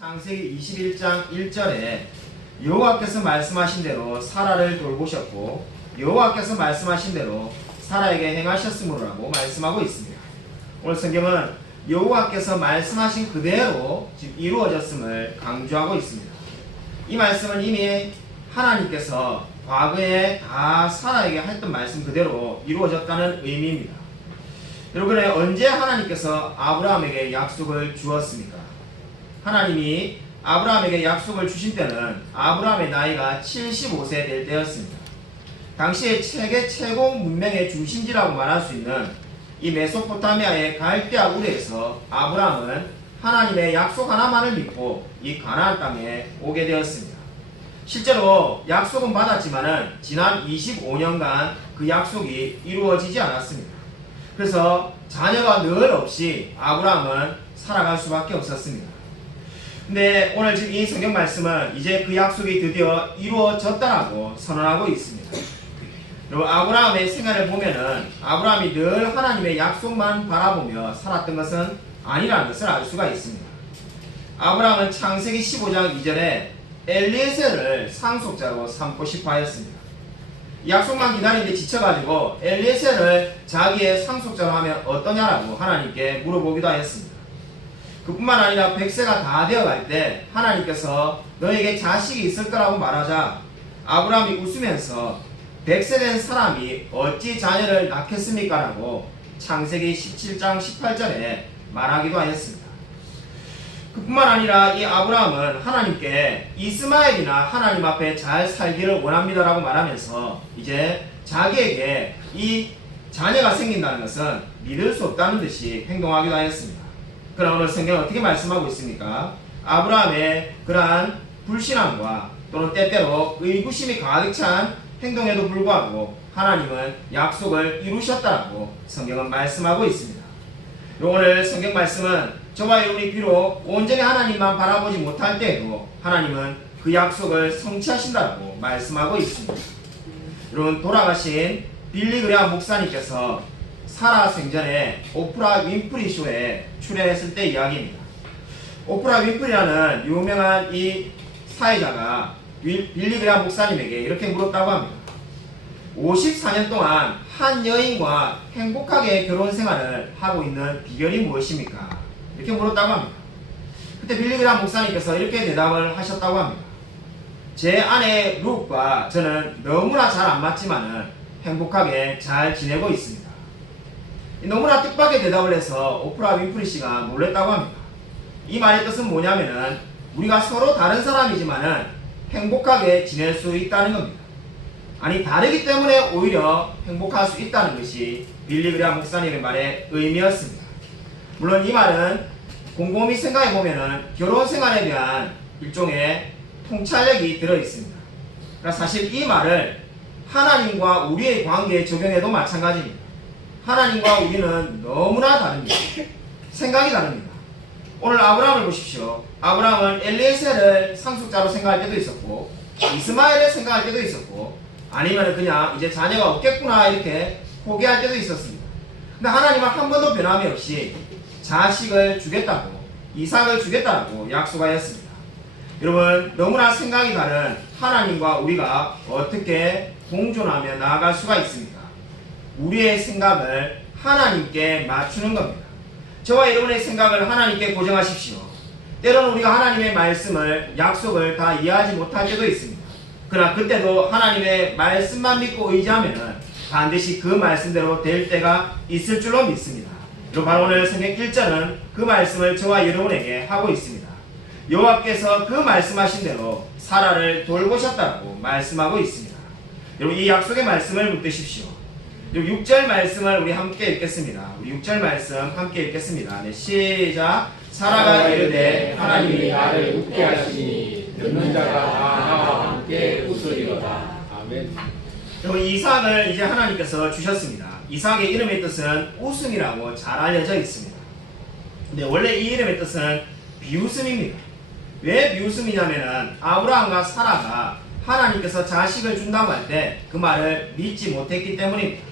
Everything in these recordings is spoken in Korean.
창세기 21장 1절에 여호와께서 말씀하신 대로 사라를 돌보셨고 여호와께서 말씀하신 대로 사라에게 행하셨으므로라고 말씀하고 있습니다. 오늘 성경은 여호와께서 말씀하신 그대로 지금 이루어졌음을 강조하고 있습니다. 이 말씀은 이미 하나님께서 과거에 다 사라에게 했던 말씀 그대로 이루어졌다는 의미입니다. 여러분, 언제 하나님께서 아브라함에게 약속을 주었습니까? 하나님이 아브라함에게 약속을 주신 때는 아브라함의 나이가 75세 될 때였습니다. 당시에 세계 최고 문명의 중심지라고 말할 수 있는 이 메소포타미아의 갈대아 우르에서 아브라함은 하나님의 약속 하나만을 믿고 이 가나안 땅에 오게 되었습니다. 실제로 약속은 받았지만은 지난 25년간 그 약속이 이루어지지 않았습니다. 그래서 자녀가 늘 없이 아브라함은 살아갈 수밖에 없었습니다. 근데 오늘 지금 이 성경 말씀은 이제 그 약속이 드디어 이루어졌다라고 선언하고 있습니다. 그리고 아브라함의 생활을 보면은 아브라함이 늘 하나님의 약속만 바라보며 살았던 것은 아니라는 것을 알 수가 있습니다. 아브라함은 창세기 15장 2절에 엘리에셀을 상속자로 삼고 싶어 하였습니다. 약속만 기다리는데 지쳐가지고 엘리에셀을 자기의 상속자로 하면 어떠냐라고 하나님께 물어보기도 하였습니다. 그뿐만 아니라 100세가 다 되어갈 때 하나님께서 너에게 자식이 있을 거라고 말하자 아브라함이 웃으면서 100세 된 사람이 어찌 자녀를 낳겠습니까? 라고 창세기 17장 18절에 말하기도 하였습니다. 그뿐만 아니라 이 아브라함은 하나님께 이스마엘이나 하나님 앞에 잘 살기를 원합니다 라고 말하면서 이제 자기에게 이 자녀가 생긴다는 것은 믿을 수 없다는 듯이 행동하기도 하였습니다. 그러나 오늘 성경은 어떻게 말씀하고 있습니까? 아브라함의 그러한 불신앙과 또는 때때로 의구심이 가득 찬 행동에도 불구하고 하나님은 약속을 이루셨다고 성경은 말씀하고 있습니다. 오늘 성경 말씀은 저와 여러분이 비록 온전히 하나님만 바라보지 못할 때에도 하나님은 그 약속을 성취하신다고 말씀하고 있습니다. 여러분, 돌아가신 빌리 그레함 목사님께서 사라 생전에 오프라 윈프리 쇼에 출연했을 때 이야기입니다. 오프라 윈프리라는 유명한 이 사회자가 빌리 그레함 목사님에게 이렇게 물었다고 합니다. 54년 동안 한 여인과 행복하게 결혼 생활을 하고 있는 비결이 무엇입니까? 이렇게 물었다고 합니다. 그때 빌리 그레함 목사님께서 이렇게 대답을 하셨다고 합니다. 제 아내 룩과 저는 너무나 잘 안 맞지만은 행복하게 잘 지내고 있습니다. 너무나 뜻밖의 대답을 해서 오프라 윈프리 씨가 놀랬다고 합니다. 이 말의 뜻은 뭐냐면은 우리가 서로 다른 사람이지만은 행복하게 지낼 수 있다는 겁니다. 아니, 다르기 때문에 오히려 행복할 수 있다는 것이 빌리 그레함 목사님의 말의 의미였습니다. 물론 이 말은 곰곰이 생각해 보면은 결혼 생활에 대한 일종의 통찰력이 들어 있습니다. 그러니까 사실 이 말을 하나님과 우리의 관계에 적용해도 마찬가지입니다. 하나님과 우리는 너무나 다릅니다. 생각이 다릅니다. 오늘 아브라함을 보십시오. 아브라함은 엘리에셀을 상속자로 생각할 때도 있었고 이스마엘을 생각할 때도 있었고 아니면 그냥 이제 자녀가 없겠구나 이렇게 포기할 때도 있었습니다. 근데 하나님은 한 번도 변함이 없이 자식을 주겠다고, 이삭을 주겠다고 약속하였습니다. 여러분, 너무나 생각이 다른 하나님과 우리가 어떻게 공존하며 나아갈 수가 있습니까? 우리의 생각을 하나님께 맞추는 겁니다. 저와 여러분의 생각을 하나님께 고정하십시오. 때로는 우리가 하나님의 말씀을, 약속을 다 이해하지 못할 때도 있습니다. 그러나 그때도 하나님의 말씀만 믿고 의지하면 반드시 그 말씀대로 될 때가 있을 줄로 믿습니다. 그리고 바로 오늘 성경 1절은 그 말씀을 저와 여러분에게 하고 있습니다. 여호와께서 그 말씀하신 대로 사라를 돌보셨다고 말씀하고 있습니다. 여러분, 이 약속의 말씀을 붙드십시오. 6절 말씀을 우리 함께 읽겠습니다. 우리 6절 말씀 함께 읽겠습니다. 네, 시작. 사라가 이르되 하나님이 나를 웃게 하시니 듣는 자가 다 나와 함께 웃으리로다. 아멘. 여러분, 이삭을 이제 하나님께서 주셨습니다. 이삭의 이름의 뜻은 웃음이라고 잘 알려져 있습니다. 근데 원래 이 이름의 뜻은 비웃음입니다. 왜 비웃음이냐면은 아브라함과 사라가 하나님께서 자식을 준다고 할 때 그 말을 믿지 못했기 때문입니다.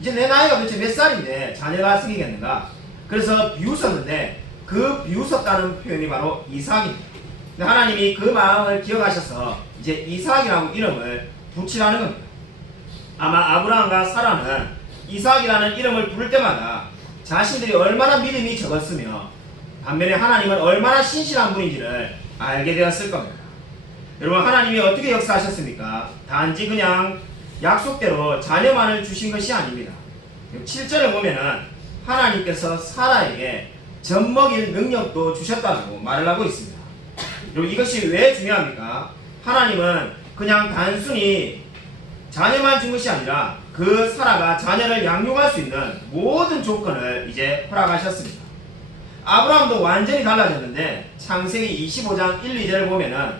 이제 내 나이가 도대체 몇 살인데 자녀가 생기겠는가? 그래서 비웃었는데 그 비웃었다는 표현이 바로 이삭입니다. 근데 하나님이 그 마음을 기억하셔서 이제 이삭이라고 이름을 붙이라는 겁니다. 아마 아브라함과 사라는 이삭이라는 이름을 부를 때마다 자신들이 얼마나 믿음이 적었으며 반면에 하나님은 얼마나 신실한 분인지를 알게 되었을 겁니다. 여러분, 하나님이 어떻게 역사하셨습니까? 단지 그냥 약속대로 자녀만을 주신 것이 아닙니다. 7절에 보면은 하나님께서 사라에게 젖 먹일 능력도 주셨다고 말을 하고 있습니다. 여러분, 이것이 왜 중요합니까? 하나님은 그냥 단순히 자녀만 준 것이 아니라 그 사라가 자녀를 양육할 수 있는 모든 조건을 이제 허락하셨습니다. 아브라함도 완전히 달라졌는데 창세기 25장 1, 2절을 보면은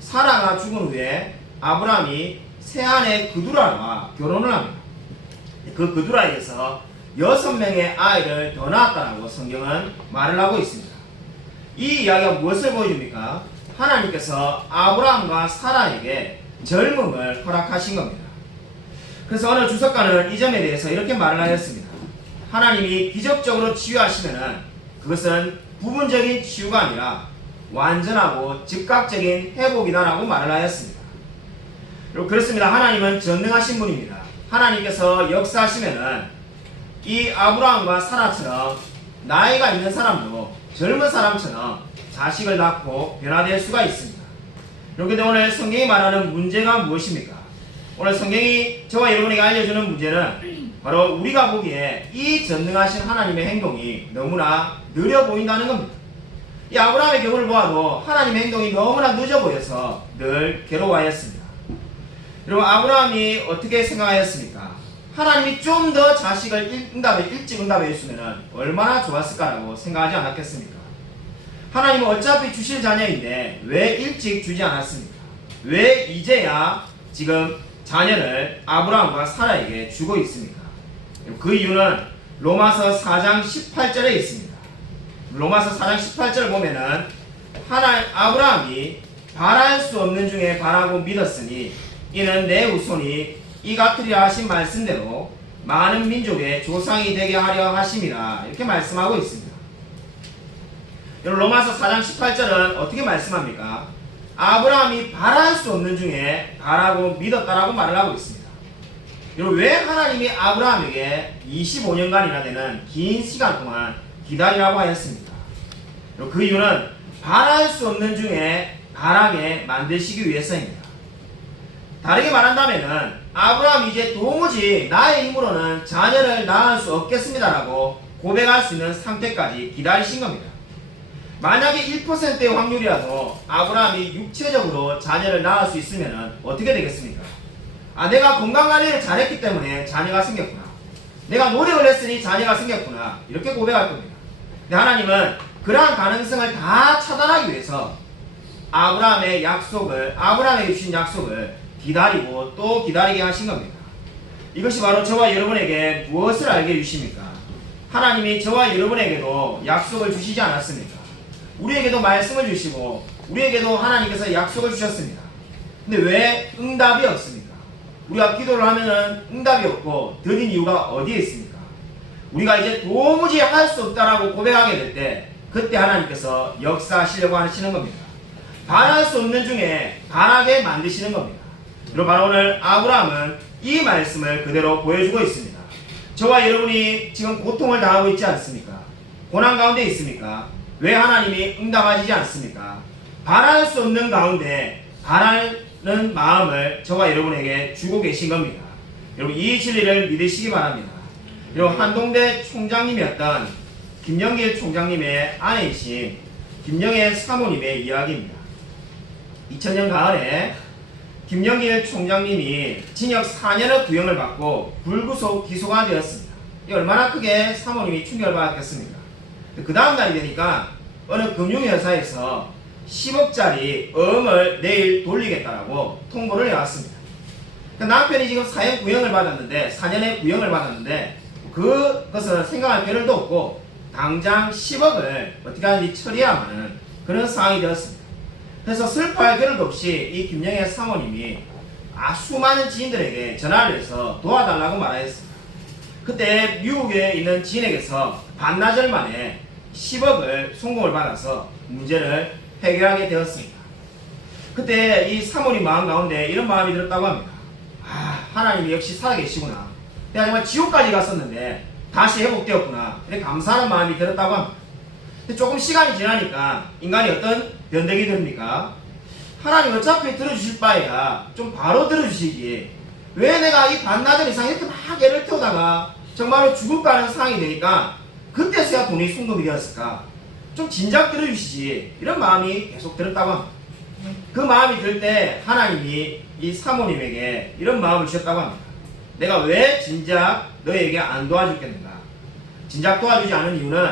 사라가 죽은 후에 아브라함이 새아내 그두라와 결혼을 합니다. 그 그두라에게서 6명의 아이를 더 낳았다고 성경은 말을 하고 있습니다. 이 이야기가 무엇을 보여줍니까? 하나님께서 아브라함과 사라에게 젊음을 허락하신 겁니다. 그래서 어느 주석가는 이 점에 대해서 이렇게 말을 하였습니다. 하나님이 기적적으로 치유하시면은 그것은 부분적인 치유가 아니라 완전하고 즉각적인 회복이다라고 말을 하였습니다. 그렇습니다. 하나님은 전능하신 분입니다. 하나님께서 역사하시면은 이 아브라함과 사라처럼 나이가 있는 사람도 젊은 사람처럼 자식을 낳고 변화될 수가 있습니다. 그렇기 때문에 오늘 성경이 말하는 문제가 무엇입니까? 오늘 성경이 저와 여러분에게 알려주는 문제는 바로 우리가 보기에 이 전능하신 하나님의 행동이 너무나 느려 보인다는 겁니다. 이 아브라함의 경우를 보아도 하나님의 행동이 너무나 늦어 보여서 늘 괴로워하였습니다. 여러분, 아브라함이 어떻게 생각하였습니까? 하나님이 좀 더 자식을 일찍 응답해 주시면 얼마나 좋았을까라고 생각하지 않았겠습니까? 하나님은 어차피 주실 자녀인데 왜 일찍 주지 않았습니까? 왜 이제야 지금 자녀를 아브라함과 사라에게 주고 있습니까? 그 이유는 로마서 4장 18절에 있습니다. 로마서 4장 18절을 보면은 아브라함이 바랄 수 없는 중에 바라고 믿었으니 이는 내 후손이 이 같으리라 하신 말씀대로 많은 민족의 조상이 되게 하려 하심이라 이렇게 말씀하고 있습니다. 여러분, 로마서 4장 18절은 어떻게 말씀합니까? 아브라함이 바랄 수 없는 중에 바라고 믿었다라고 말을 하고 있습니다. 여러분, 왜 하나님이 아브라함에게 25년간이나 되는 긴 시간 동안 기다리라고 하였습니까? 여러분, 그 이유는 바랄 수 없는 중에 바라게 만드시기 위해서입니다. 다르게 말한다면은 아브라함이 이제 도무지 나의 힘으로는 자녀를 낳을 수 없겠습니다라고 고백할 수 있는 상태까지 기다리신 겁니다. 만약에 1%의 확률이라도 아브라함이 육체적으로 자녀를 낳을 수 있으면 어떻게 되겠습니까? 내가 건강관리를 잘했기 때문에 자녀가 생겼구나. 내가 노력을 했으니 자녀가 생겼구나. 이렇게 고백할 겁니다. 근데 하나님은 그러한 가능성을 다 차단하기 위해서 아브라함에게 주신 약속을 기다리고 또 기다리게 하신 겁니다. 이것이 바로 저와 여러분에게 무엇을 알게 해주십니까? 하나님이 저와 여러분에게도 약속을 주시지 않았습니까? 우리에게도 말씀을 주시고 우리에게도 하나님께서 약속을 주셨습니다. 근데 왜 응답이 없습니까? 우리가 기도를 하면은 응답이 없고 드린 이유가 어디에 있습니까? 우리가 이제 도무지 할 수 없다라고 고백하게 될 때 그때 하나님께서 역사하시려고 하시는 겁니다. 바랄 수 없는 중에 바라게 만드시는 겁니다. 여러분, 바로 오늘 아브라함은 이 말씀을 그대로 보여주고 있습니다. 저와 여러분이 지금 고통을 당하고 있지 않습니까? 고난 가운데 있습니까? 왜 하나님이 응답하시지 않습니까? 바랄 수 없는 가운데 바라는 마음을 저와 여러분에게 주고 계신 겁니다. 여러분, 이 진리를 믿으시기 바랍니다. 여러분, 한동대 총장님이었던 김영길 총장님의 아내이신 김영애 사모님의 이야기입니다. 2000년 가을에 김영길 총장님이 징역 4년의 구형을 받고 불구속 기소가 되었습니다. 얼마나 크게 사모님이 충격을 받았겠습니까? 그 다음 날이 되니까 어느 금융회사에서 10억짜리 어음을 내일 돌리겠다라고 통보를 해왔습니다. 남편이 지금 4년 구형을 받았는데 4년의 구형을 받았는데 그것을 생각할 겨를도 없고 당장 10억을 어떻게 하는지 처리해야만 하는 그런 상황이 되었습니다. 그래서 슬퍼할 겨를도 없이 이 김영애 사모님이 수많은 지인들에게 전화를 해서 도와달라고 말하였습니다. 그때 미국에 있는 지인에게서 반나절 만에 10억을 송금을 받아서 문제를 해결하게 되었습니다. 그때 이 사모님 마음 가운데 이런 마음이 들었다고 합니다. 하나님이 역시 살아계시구나. 내가 정말 지옥까지 갔었는데 다시 회복되었구나. 이렇게 감사하는 마음이 들었다고 합니다. 근데 조금 시간이 지나니까 인간이 어떤 변덕이 듭니까? 하나님 어차피 들어주실 바에야 좀 바로 들어주시지. 왜 내가 이 반나절 이상 이렇게 막 애를 태우다가 정말로 죽을까 하는 상황이 되니까 그때서야 돈이 순금이 되었을까? 좀 진작 들어주시지. 이런 마음이 계속 들었다고 합니다. 그 마음이 들 때 하나님이 이 사모님에게 이런 마음을 주셨다고 합니다. 내가 왜 진작 너에게 안 도와주겠는가? 진작 도와주지 않은 이유는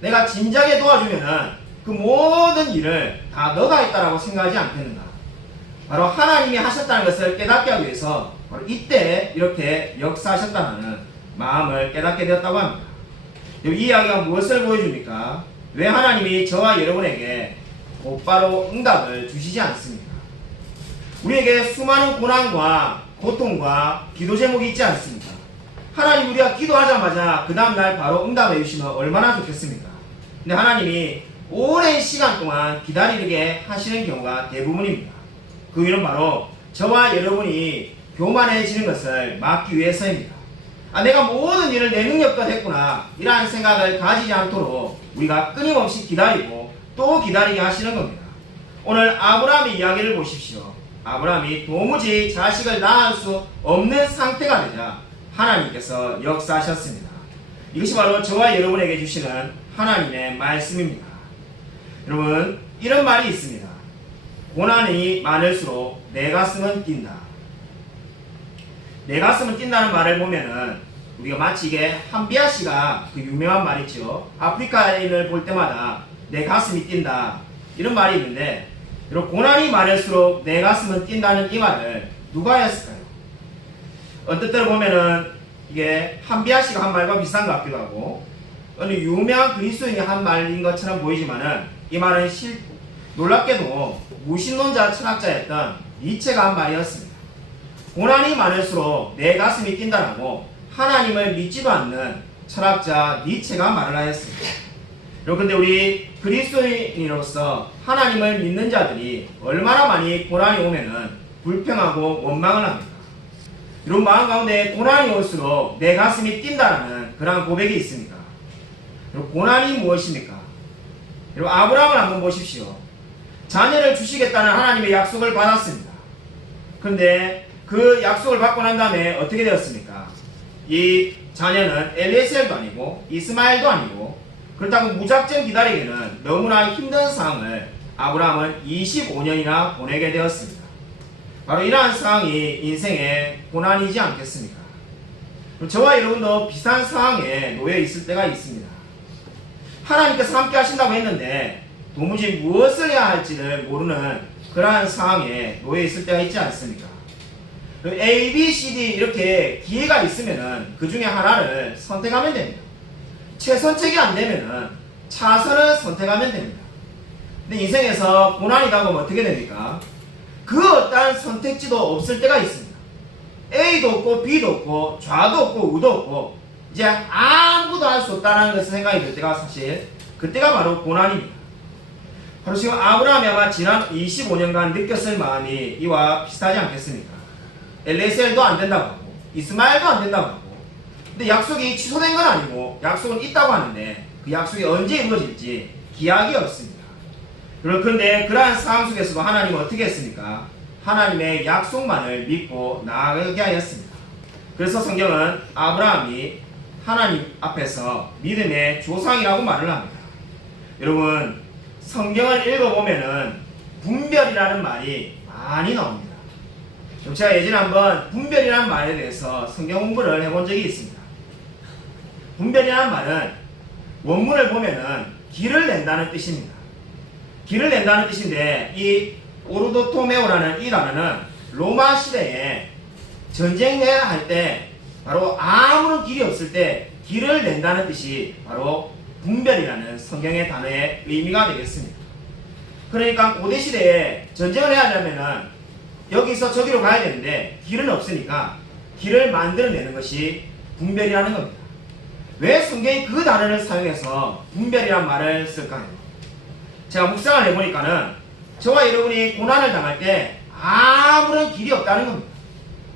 내가 진작에 도와주면은 그 모든 일을 다 너가 했다라고 생각하지 않겠는가? 바로 하나님이 하셨다는 것을 깨닫게 하기 위해서 바로 이때 이렇게 역사하셨다는 마음을 깨닫게 되었다고 합니다. 이 이야기가 무엇을 보여줍니까? 왜 하나님이 저와 여러분에게 곧바로 응답을 주시지 않습니까? 우리에게 수많은 고난과 고통과 기도 제목이 있지 않습니까? 하나님 우리가 기도하자마자 그 다음날 바로 응답해 주시면 얼마나 좋겠습니까? 근데 하나님이 오랜 시간 동안 기다리게 하시는 경우가 대부분입니다. 그 이유는 바로 저와 여러분이 교만해지는 것을 막기 위해서입니다. 내가 모든 일을 내 능력껏 했구나 이러한 생각을 가지지 않도록 우리가 끊임없이 기다리고 또 기다리게 하시는 겁니다. 오늘 아브라함의 이야기를 보십시오. 아브라함이 도무지 자식을 낳을 수 없는 상태가 되자 하나님께서 역사하셨습니다. 이것이 바로 저와 여러분에게 주시는 하나님의 말씀입니다. 여러분, 이런 말이 있습니다. 고난이 많을수록 내 가슴은 뛴다. 내 가슴은 뛴다는 말을 보면은 우리가 마치 이게 한비아 씨가 그 유명한 말 있죠. 아프리카인을 볼 때마다 내 가슴이 뛴다. 이런 말이 있는데, 여러분, 고난이 많을수록 내 가슴은 뛴다는 이 말을 누가 했을까요? 어떤 때로 보면은 이게 한비아 씨가 한 말과 비슷한 것 같기도 하고, 어느 유명한 그리스도인이 한 말인 것처럼 보이지만은 이 말은 놀랍게도 무신론자 철학자였던 니체가 한 말이었습니다. 고난이 많을수록 내 가슴이 뛴다라고 하나님을 믿지도 않는 철학자 니체가 말을 하였습니다. 여러분, 근데 우리 그리스도인으로서 하나님을 믿는 자들이 얼마나 많이 고난이 오면은 불평하고 원망을 합니까? 이런 마음 가운데 고난이 올수록 내 가슴이 뛴다라는 그러한 고백이 있습니다. 여러분, 고난이 무엇입니까? 여러분, 아브라함을 한번 보십시오. 자녀를 주시겠다는 하나님의 약속을 받았습니다. 그런데 그 약속을 받고 난 다음에 어떻게 되었습니까? 이 자녀는 엘리에셀도 아니고 이스마엘도 아니고, 그렇다고 무작정 기다리기는 너무나 힘든 상황을 아브라함은 25년이나 보내게 되었습니다. 바로 이러한 상황이 인생의 고난이지 않겠습니까? 저와 여러분도 비슷한 상황에 놓여 있을 때가 있습니다. 하나님께서 함께 하신다고 했는데 도무지 무엇을 해야 할지를 모르는 그러한 상황에 놓여 있을 때가 있지 않습니까? A, B, C, D 이렇게 기회가 있으면은 그 중에 하나를 선택하면 됩니다. 최선책이 안 되면은 차선을 선택하면 됩니다. 근데 인생에서 고난이 다가오면 어떻게 됩니까? 그 어떠한 선택지도 없을 때가 있습니다. A도 없고 B도 없고 좌도 없고 우도 없고 이제 아무도 할 수 없다는 것을 생각이 들 때가 사실 그때가 바로 고난입니다. 바로 지금 아브라함이 아마 지난 25년간 느꼈을 마음이 이와 비슷하지 않겠습니까? 엘리에셀도 안 된다고 하고 이스마엘도 안 된다고 하고, 근데 약속이 취소된 건 아니고 약속은 있다고 하는데 그 약속이 언제 이루어질지 기약이 없습니다. 그런데 그러한 상황 속에서도 하나님은 어떻게 했습니까? 하나님의 약속만을 믿고 나아가게 하였습니다. 그래서 성경은 아브라함이 하나님 앞에서 믿음의 조상이라고 말을 합니다. 여러분, 성경을 읽어보면은 분별이라는 말이 많이 나옵니다. 제가 예전에 한번 분별이라는 말에 대해서 성경 공부를 해본 적이 있습니다. 분별이라는 말은 원문을 보면은 길을 낸다는 뜻입니다. 길을 낸다는 뜻인데 이 오르도토메오라는 이 단어는 로마 시대에 전쟁해야 할 때 바로 아무런 길이 없을 때 길을 낸다는 뜻이 바로 분별이라는 성경의 단어의 의미가 되겠습니다. 그러니까 고대 시대에 전쟁을 해야 하려면은 여기서 저기로 가야 되는데 길은 없으니까 길을 만들어내는 것이 분별이라는 겁니다. 왜 성경이 그 단어를 사용해서 분별이란 말을 쓸까요? 제가 묵상을 해보니까는 저와 여러분이 고난을 당할 때 아무런 길이 없다는 겁니다.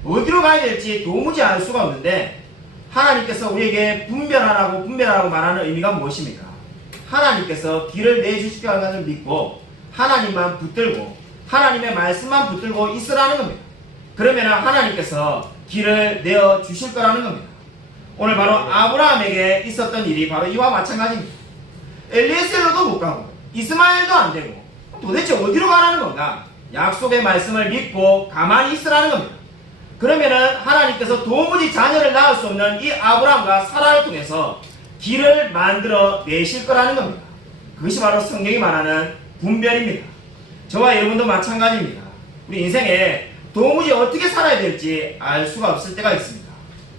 어디로 가야 될지 도무지 알 수가 없는데 하나님께서 우리에게 분별하라고 말하는 의미가 무엇입니까? 하나님께서 길을 내주실 것을 믿고 하나님만 붙들고 하나님의 말씀만 붙들고 있으라는 겁니다. 그러면 하나님께서 길을 내어 주실 거라는 겁니다. 오늘 바로 아브라함에게 있었던 일이 바로 이와 마찬가지입니다. 엘리에셀로도 못 가고 이스마엘도 안 되고 도대체 어디로 가라는 건가? 약속의 말씀을 믿고 가만히 있으라는 겁니다. 그러면은 하나님께서 도무지 자녀를 낳을 수 없는 이 아브라함과 사라를 통해서 길을 만들어 내실 거라는 겁니다. 그것이 바로 성경이 말하는 분별입니다. 저와 여러분도 마찬가지입니다. 우리 인생에 도무지 어떻게 살아야 될지 알 수가 없을 때가 있습니다.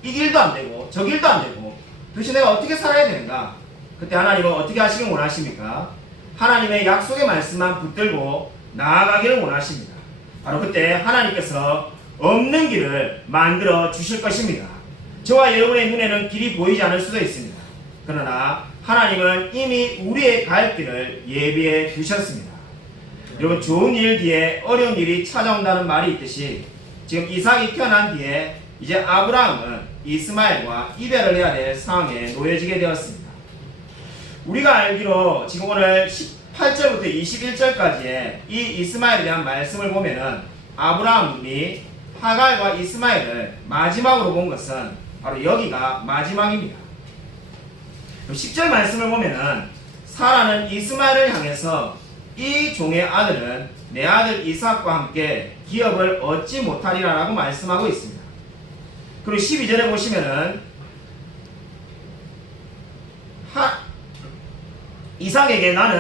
이 길도 안 되고 저 길도 안 되고 도대체 내가 어떻게 살아야 되는가? 그때 하나님은 어떻게 하시길 원하십니까? 하나님의 약속의 말씀만 붙들고 나아가기를 원하십니다. 바로 그때 하나님께서 없는 길을 만들어 주실 것입니다. 저와 여러분의 눈에는 길이 보이지 않을 수도 있습니다. 그러나 하나님은 이미 우리의 갈 길을 예비해 두셨습니다. 여러분, 좋은 일 뒤에 어려운 일이 찾아온다는 말이 있듯이 지금 이삭이 태어난 뒤에 이제 아브라함은 이스마엘과 이별을 해야 될 상황에 놓여지게 되었습니다. 우리가 알기로 지금 오늘 18절부터 21절까지의 이 이스마엘에 대한 말씀을 보면은 아브라함이 하갈과 이스마엘을 마지막으로 본 것은 바로 여기가 마지막입니다. 10절 말씀을 보면은 사라는 이스마엘을 향해서 이 종의 아들은 내 아들 이삭과 함께 기업을 얻지 못하리라 라고 말씀하고 있습니다. 그리고 12절에 보시면은 이삭에게 난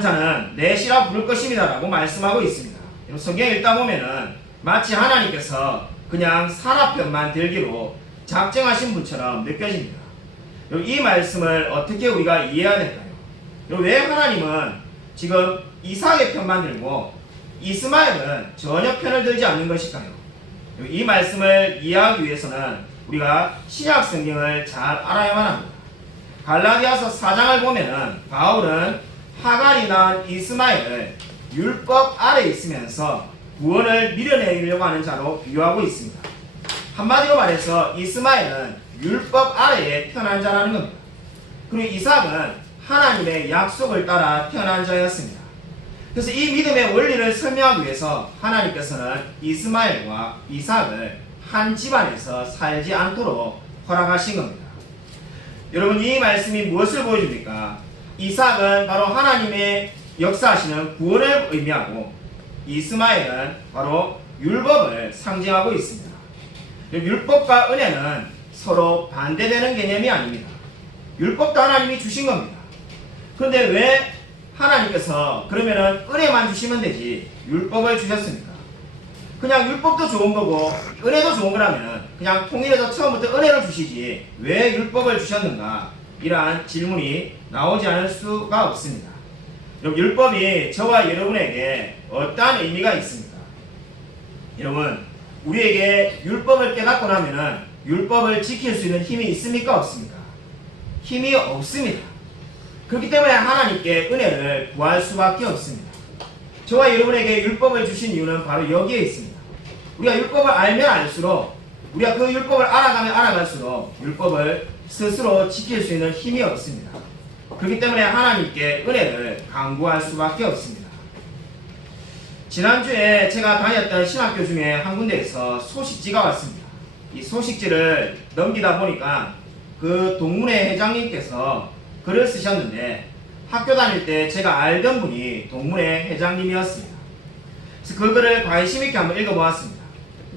자는 내 씨라 부를 것입니다 라고 말씀하고 있습니다. 성경 읽다 보면은 마치 하나님께서 그냥 사라 편만 들기로 작정하신 분처럼 느껴집니다. 이 말씀을 어떻게 우리가 이해해야 될까요? 왜 하나님은 지금 이삭의 편만 들고 이스마엘은 전혀 편을 들지 않는 것일까요? 이 말씀을 이해하기 위해서는 우리가 신약 성경을 잘 알아야만 합니다. 갈라디아서 4장을 보면은 바울은 하갈이 낳은 이스마엘을 율법 아래 있으면서 구원을 밀어내려고 하는 자로 비유하고 있습니다. 한마디로 말해서 이스마엘은 율법 아래에 태어난 자라는 겁니다. 그리고 이삭은 하나님의 약속을 따라 태어난 자였습니다. 그래서 이 믿음의 원리를 설명하기 위해서 하나님께서는 이스마엘과 이삭을 한 집안에서 살지 않도록 허락하신 겁니다. 여러분, 이 말씀이 무엇을 보여줍니까? 이삭은 바로 하나님의 역사하시는 구원을 의미하고 이스마엘은 바로 율법을 상징하고 있습니다. 율법과 은혜는 서로 반대되는 개념이 아닙니다. 율법도 하나님이 주신 겁니다. 그런데 왜 하나님께서 그러면은 은혜만 주시면 되지 율법을 주셨습니까? 그냥 율법도 좋은 거고 은혜도 좋은 거라면 그냥 통일해서 처음부터 은혜를 주시지 왜 율법을 주셨는가? 이러한 질문이 나오지 않을 수가 없습니다. 율법이 저와 여러분에게 어떠한 의미가 있습니까? 여러분, 우리에게 율법을 깨닫고 나면은 율법을 지킬 수 있는 힘이 있습니까? 없습니까? 힘이 없습니다. 그렇기 때문에 하나님께 은혜를 구할 수밖에 없습니다. 저와 여러분에게 율법을 주신 이유는 바로 여기에 있습니다. 우리가 율법을 알면 알수록 우리가 그 율법을 알아가면 알아갈수록 율법을 스스로 지킬 수 있는 힘이 없습니다. 그렇기 때문에 하나님께 은혜를 간구할 수밖에 없습니다. 지난주에 제가 다녔던 신학교 중에 한 군데에서 소식지가 왔습니다. 이 소식지를 넘기다 보니까 그 동문회 회장님께서 글을 쓰셨는데 학교 다닐 때 제가 알던 분이 동문회 회장님이었습니다. 그래서 그 글을 관심 있게 한번 읽어보았습니다.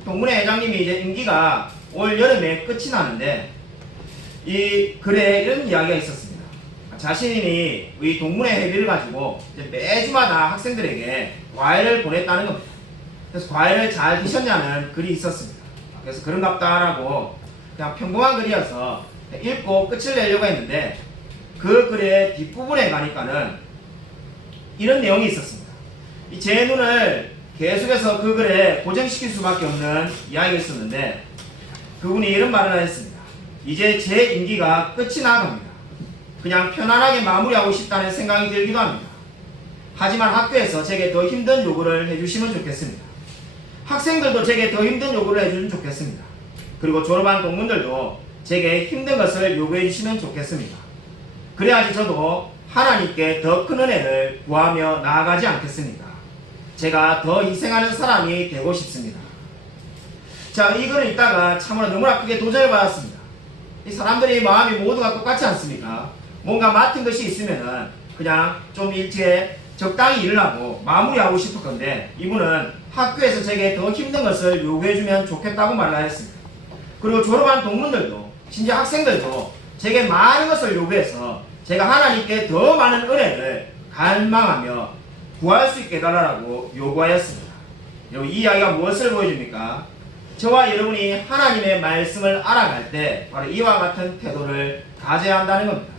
동문회 회장님이 이제 임기가 올 여름에 끝이 나는데 이 글에 이런 이야기가 있었습니다. 자신이 이 동문회 회비를 가지고 이제 매주마다 학생들에게 과외를 보냈다는 겁니다. 그래서 과외를 잘 드셨냐는 글이 있었습니다. 그래서 그런갑다라고 그냥 평범한 글이어서 읽고 끝을 내려고 했는데 그 글의 뒷부분에 가니까는 이런 내용이 있었습니다. 제 눈을 계속해서 그 글에 고정시킬 수밖에 없는 이야기가 있었는데 그분이 이런 말을 하셨습니다. 이제 제 임기가 끝이 나갑니다. 그냥 편안하게 마무리하고 싶다는 생각이 들기도 합니다. 하지만 학교에서 제게 더 힘든 요구를 해주시면 좋겠습니다. 학생들도 제게 더 힘든 요구를 해주면 좋겠습니다. 그리고 졸업한 동문들도 제게 힘든 것을 요구해 주시면 좋겠습니다. 그래야지 저도 하나님께 더 큰 은혜를 구하며 나아가지 않겠습니까? 제가 더 희생하는 사람이 되고 싶습니다. 자, 이 글을 읽다가 참으로 너무나 크게 도전을 받았습니다. 이 사람들이 마음이 모두가 똑같지 않습니까? 뭔가 맡은 것이 있으면은 그냥 좀 일찍 적당히 일을 하고 마무리하고 싶을 건데, 이분은 학교에서 제게 더 힘든 것을 요구해주면 좋겠다고 말을 하였습니다. 그리고 졸업한 동문들도, 심지어 학생들도 제게 많은 것을 요구해서 제가 하나님께 더 많은 은혜를 갈망하며 구할 수 있게 해달라고 요구하였습니다. 여러분, 이 이야기가 무엇을 보여줍니까? 저와 여러분이 하나님의 말씀을 알아갈 때 바로 이와 같은 태도를 가져야 한다는 겁니다.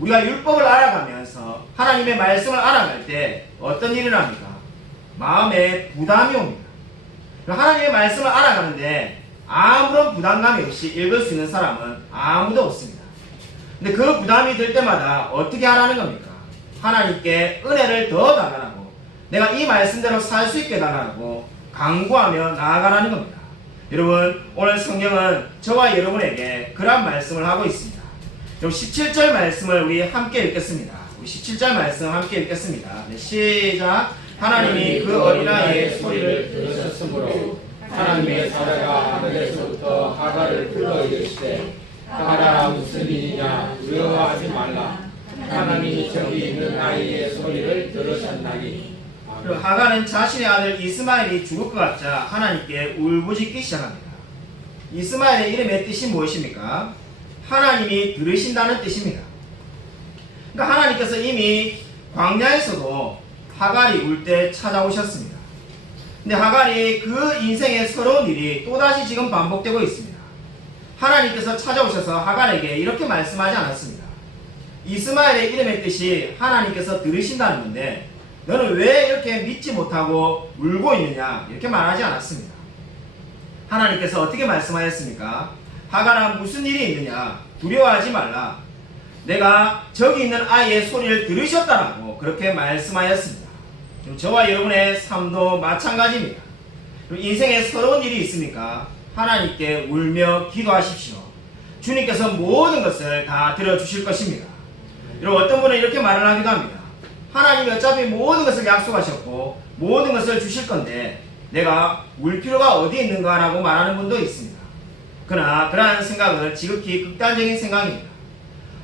우리가 율법을 알아가면서 하나님의 말씀을 알아갈 때 어떤 일을 합니까? 마음에 부담이 옵니다. 하나님의 말씀을 알아가는데 아무런 부담감이 없이 읽을 수 있는 사람은 아무도 없습니다. 근데 그 부담이 들 때마다 어떻게 하라는 겁니까? 하나님께 은혜를 더 달라고, 내가 이 말씀대로 살 수 있게 달라고 간구하며 나아가라는 겁니다. 여러분, 오늘 성경은 저와 여러분에게 그런 말씀을 하고 있습니다. 여러분, 17절 말씀을 우리 함께 읽겠습니다. 우리 17절 말씀 함께 읽겠습니다. 네, 시작. 하나님이 그 어린아이의 소리를 들으셨으므로 하나님의 사자가 하늘에서부터 하갈을 불러 이르시되 하갈아 무슨 일이냐 두려워하지 말라 하나님이 저기 있는 아이의 소리를 들으셨나니. 그리고 하갈은 자신의 아들 이스마엘이 죽을 것 같자 하나님께 울부짖기 시작합니다. 이스마엘의 이름의 뜻이 무엇입니까? 하나님이 들으신다는 뜻입니다. 그러니까 하나님께서 이미 광야에서도 하갈이 울 때 찾아오셨습니다. 근데 하갈이 그 인생의 서러운 일이 또다시 지금 반복되고 있습니다. 하나님께서 찾아오셔서 하갈에게 이렇게 말씀하지 않았습니다. 이스마엘의 이름의 뜻이 하나님께서 들으신다는 건데 너는 왜 이렇게 믿지 못하고 울고 있느냐, 이렇게 말하지 않았습니다. 하나님께서 어떻게 말씀하셨습니까? 하갈아 무슨 일이 있느냐, 두려워하지 말라, 내가 저기 있는 아이의 소리를 들으셨다라고 그렇게 말씀하였습니다. 저와 여러분의 삶도 마찬가지입니다. 인생에 서러운 일이 있습니까? 하나님께 울며 기도하십시오. 주님께서 모든 것을 다 들어주실 것입니다. 여러분, 어떤 분은 이렇게 말을 하기도 합니다. 하나님이 어차피 모든 것을 약속하셨고 모든 것을 주실 건데 내가 울 필요가 어디 있는가라고 말하는 분도 있습니다. 그러나 그러한 생각은 지극히 극단적인 생각입니다.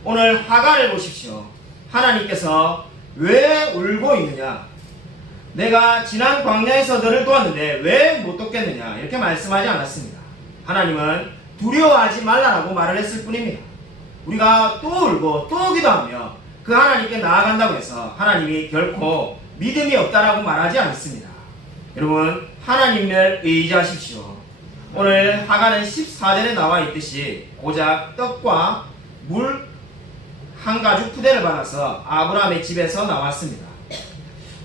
오늘 하갈을 보십시오. 하나님께서 왜 울고 있느냐, 내가 지난 광야에서 너를 도왔는데 왜 못 돕겠느냐, 이렇게 말씀하지 않았습니다. 하나님은 두려워하지 말라라고 말을 했을 뿐입니다. 우리가 또 울고 또 기도하며 그 하나님께 나아간다고 해서 하나님이 결코 믿음이 없다라고 말하지 않습니다. 여러분, 하나님을 의지하십시오. 오늘 하갈은 14절에 나와 있듯이 고작 떡과 물 한 가죽 푸대를 받아서 아브라함의 집에서 나왔습니다.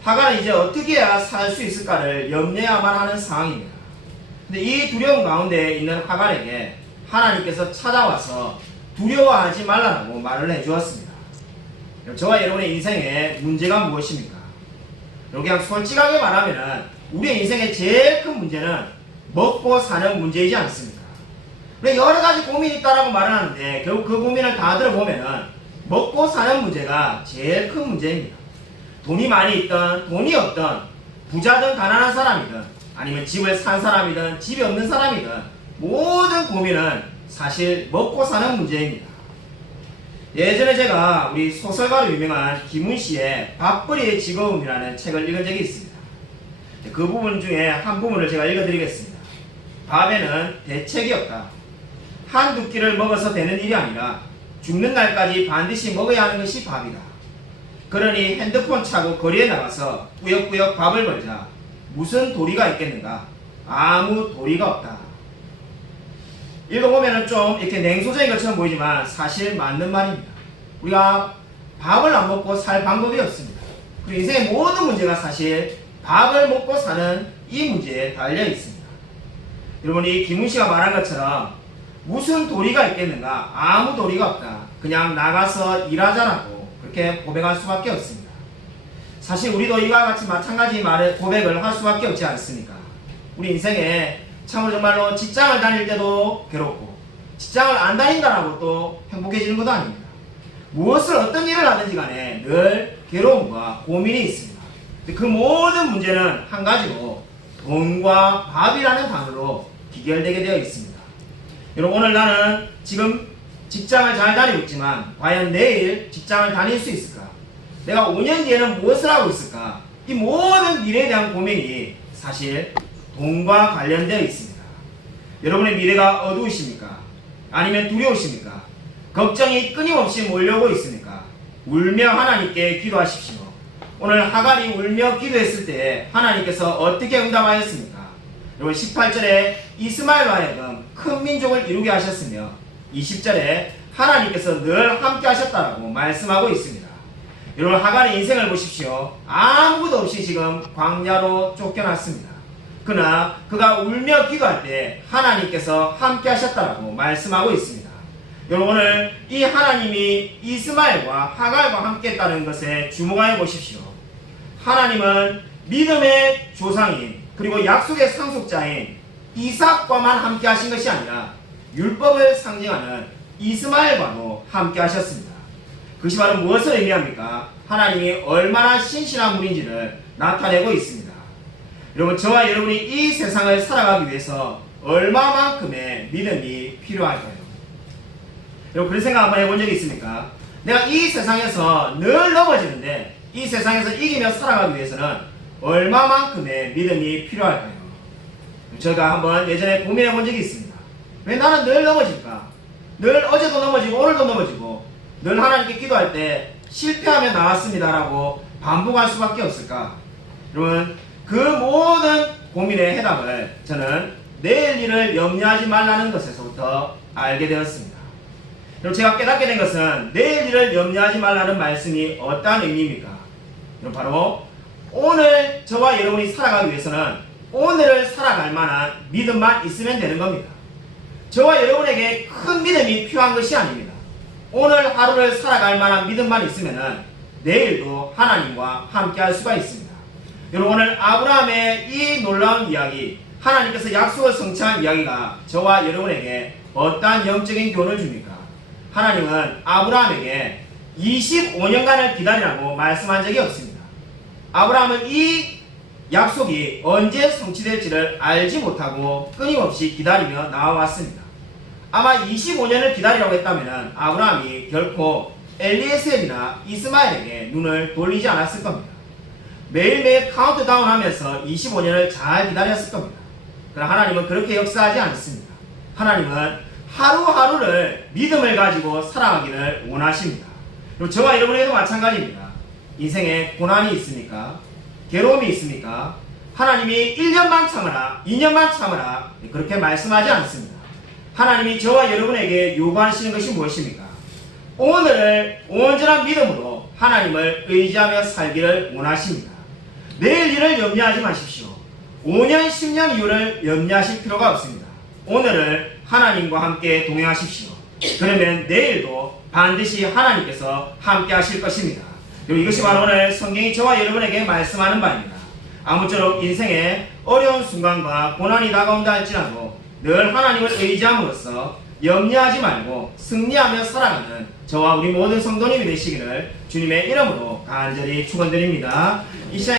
하갈은 이제 어떻게 해야 살 수 있을까를 염려해야만 하는 상황입니다. 근데 이 두려움 가운데 있는 하갈에게 하나님께서 찾아와서 두려워하지 말라고 말을 해주었습니다. 저와 여러분의 인생에 문제가 무엇입니까? 그냥 솔직하게 말하면 우리의 인생의 제일 큰 문제는 먹고 사는 문제이지 않습니까? 여러 가지 고민이 있다라고 말을 하는데 결국 그 고민을 다 들어보면 먹고 사는 문제가 제일 큰 문제입니다. 돈이 많이 있든 돈이 없든, 부자든 가난한 사람이든 아니면 집을 산 사람이든 집이 없는 사람이든 모든 고민은 사실 먹고 사는 문제입니다. 예전에 제가 우리 소설가로 유명한 김훈씨의 밥벌이의 즐거움이라는 책을 읽은 적이 있습니다. 그 부분 중에 한 부분을 제가 읽어드리겠습니다. 밥에는 대책이 없다. 한두 끼를 먹어서 되는 일이 아니라 죽는 날까지 반드시 먹어야 하는 것이 밥이다. 그러니 핸드폰 차고 거리에 나가서 꾸역꾸역 밥을 벌자. 무슨 도리가 있겠는가? 아무 도리가 없다. 읽어보면 좀 이렇게 냉소적인 것처럼 보이지만 사실 맞는 말입니다. 우리가 밥을 안 먹고 살 방법이 없습니다. 그리고 인생의 모든 문제가 사실 밥을 먹고 사는 이 문제에 달려 있습니다. 여러분, 이 김훈씨가 말한 것처럼 무슨 도리가 있겠는가? 아무 도리가 없다. 그냥 나가서 일하자라고 그렇게 고백할 수밖에 없습니다. 사실 우리도 이와 같이 마찬가지 말을 고백을 할 수밖에 없지 않습니까? 우리 인생에 참으로 정말로 직장을 다닐 때도 괴롭고 직장을 안 다닌다라고 또 행복해지는 것도 아닙니다. 무엇을 어떤 일을 하든지 간에 늘 괴로움과 고민이 있습니다. 그 모든 문제는 한 가지로 돈과 밥이라는 단어로 귀결되게 되어 있습니다. 여러분, 오늘 나는 지금 직장을 잘 다니고 있지만 과연 내일 직장을 다닐 수 있을까? 내가 5년 뒤에는 무엇을 하고 있을까? 이 모든 미래에 대한 고민이 사실 돈과 관련되어 있습니다. 여러분의 미래가 어두우십니까? 아니면 두려우십니까? 걱정이 끊임없이 몰려오고 있습니까? 울며 하나님께 기도하십시오. 오늘 하갈이 울며 기도했을 때 하나님께서 어떻게 응답하였습니까? 여러분 18절에 이스마엘로 하여금 큰 민족을 이루게 하셨으며 20절에 하나님께서 늘 함께 하셨다라고 말씀하고 있습니다. 여러분 하갈의 인생을 보십시오. 아무것도 없이 지금 광야로 쫓겨났습니다. 그러나 그가 울며 기도할 때 하나님께서 함께 하셨다라고 말씀하고 있습니다. 여러분 오늘 이 하나님이 이스마엘과 하갈과 함께 했다는 것에 주목하여 보십시오. 하나님은 믿음의 조상인 그리고 약속의 상속자인 이삭과만 함께 하신 것이 아니라 율법을 상징하는 이스마엘과도 함께 하셨습니다. 그것이 바로 무엇을 의미합니까? 하나님이 얼마나 신실한 분인지를 나타내고 있습니다. 여러분 저와 여러분이 이 세상을 살아가기 위해서 얼마만큼의 믿음이 필요할까요? 여러분 그런 생각 한번 해본 적이 있습니까? 내가 이 세상에서 늘 넘어지는데 이 세상에서 이기며 살아가기 위해서는 얼마만큼의 믿음이 필요할까요? 제가 한번 예전에 고민해 본 적이 있습니다. 왜 나는 늘 넘어질까? 늘 어제도 넘어지고 오늘도 넘어지고 늘 하나님께 기도할 때 실패하며 나왔습니다라고 반복할 수밖에 없을까? 여러분 그 모든 고민의 해답을 저는 내일 일을 염려하지 말라는 것에서부터 알게 되었습니다. 여러분 제가 깨닫게 된 것은 내일 일을 염려하지 말라는 말씀이 어떠한 의미입니까? 여러분 바로 오늘 저와 여러분이 살아가기 위해서는 오늘을 살아갈 만한 믿음만 있으면 되는 겁니다. 저와 여러분에게 큰 믿음이 필요한 것이 아닙니다. 오늘 하루를 살아갈 만한 믿음만 있으면 내일도 하나님과 함께 할 수가 있습니다. 여러분 오늘 아브라함의 이 놀라운 이야기 하나님께서 약속을 성취한 이야기가 저와 여러분에게 어떠한 영적인 교훈을 줍니까? 하나님은 아브라함에게 25년간을 기다리라고 말씀한 적이 없습니다. 아브라함은 이 약속이 언제 성취될지를 알지 못하고 끊임없이 기다리며 나와왔습니다. 아마 25년을 기다리라고 했다면 아브라함이 결코 엘리에셀이나 이스마엘에게 눈을 돌리지 않았을 겁니다. 매일매일 카운트다운 하면서 25년을 잘 기다렸을 겁니다. 그러나 하나님은 그렇게 역사하지 않습니다. 하나님은 하루하루를 믿음을 가지고 살아가기를 원하십니다. 그리고 저와 여러분에게도 마찬가지입니다. 인생에 고난이 있습니까? 괴로움이 있습니까? 하나님이 1년만 참으라, 2년만 참으라 그렇게 말씀하지 않습니다. 하나님이 저와 여러분에게 요구하시는 것이 무엇입니까? 오늘을 온전한 믿음으로 하나님을 의지하며 살기를 원하십니다. 내일 일을 염려하지 마십시오. 5년, 10년 이후를 염려하실 필요가 없습니다. 오늘을 하나님과 함께 동행하십시오. 그러면 내일도 반드시 하나님께서 함께 하실 것입니다. 그리고 이것이 바로 오늘 성경이 저와 여러분에게 말씀하는 바입니다. 아무쪼록 인생의 어려운 순간과 고난이 다가온다 할지라도 늘 하나님을 의지함으로써 염려하지 말고 승리하며 살아가는 저와 우리 모든 성도님이 되시기를 주님의 이름으로 간절히 축원드립니다. 이 시간